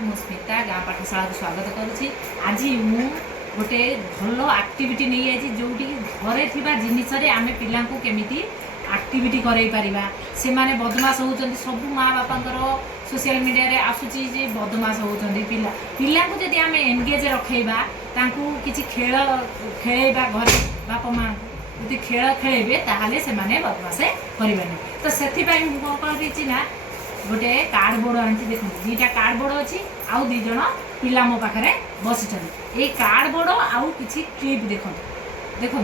मु स्मिता गाँ पाठशाला स्वागत करुच्ची। आज मु गोटे भल आक्टिविटी नहीं आई जोटि घरे थिबा जिनिस रे आमे पिला को केमिति आक्टिविटी करई परिबा। से माने बदमाश होउचंदी सब माँ बापांकर सोशल मीडिया रे आसुची जे बदमाश होउचंदी पिला पिला को जदी आमे एंगेज रखैबा तांकू किछि खेल खेलैबा घरे बापा माँ यदि खेल खेलेबे ताहाले से माने बदमाश करिबानी। तो सेथि पई मु कोन दिछि ना गोटे कार्डबोर्ड आनी देखो दीटा कार्डबोर्ड अच्छी आउ दी जन पिला मो पाखे बस ये कार्डबोर्ड आउ किसी क्लिप देखो देखो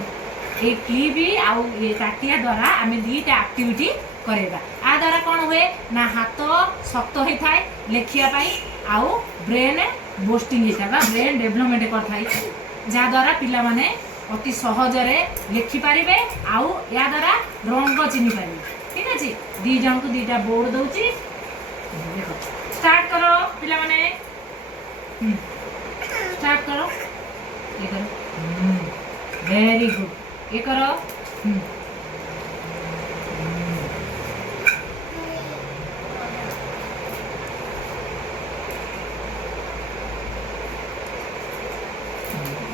ये क्लिप आउ ये ताटिया द्वारा आम दीटा आक्टिविटी करेगा। आ द्वारा कौन हुए ना हाथ शक्त होता है लेखापी आउ ब्रेन बोस्टिंग होता है ब्रेन डेभलपमेंट कर जहाद्वारा पिला माने अति सहजरे लेखिपारे आउ या द्वारा रंग चिन्ह पारे। ठीक अच्छे दी जन को दीटा बोर्ड दौची देखो स्टार्ट करो पिला माने स्टार्ट करो ये करो वेरी गुड ये करो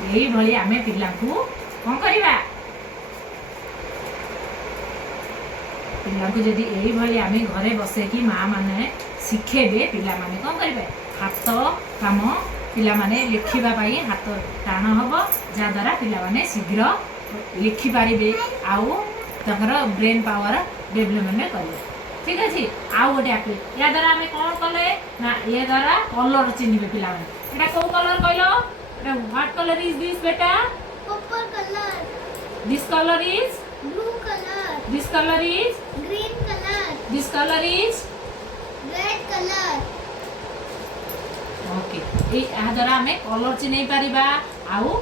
यही भली आमे पिला को कौन करिबा पिला को जदि यही भली आमे घरे बसे कि माँ माने शिखेबे पिला माने कौन करिबे हाथ काम पिला माने लिखिबा पाई हाथ टाण हबो जहाद्वारा पिला माने शीघ्र लिखि पारिबे आउ तकर ब्रेन पावर डेवलपमेंट करिबे। ठीक अछि आउ गोटे आके या द्वारा आमे कौन कले ना ये द्वारा कलर चिन्हिबे पिला माने एटा को कलर कहलो एटा व्हाट कलर इज दिस बेटा purple colour this colour is blue colour this colour is green colour this colour is red colour. Okay या द्वारा आम कलर चिन्ह पारिबा आउ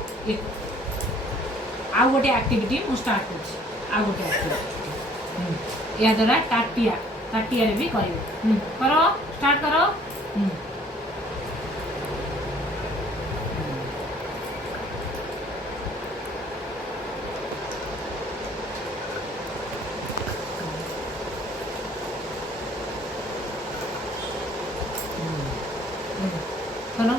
आउ गोटे एक्टिविटी मु स्टार्ट कर आउ गोटे एक्टिविटी या द्वारा टाटिया टाटिया रे भी करियो करो स्टार्ट करो करो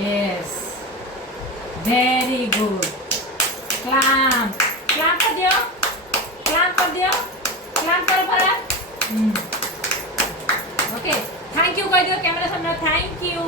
yes very good clap clap कर दियो क्लैप कर दियो क्लैप करो परा ओके थैंक यू कह दियो कैमरा सामने थैंक यू।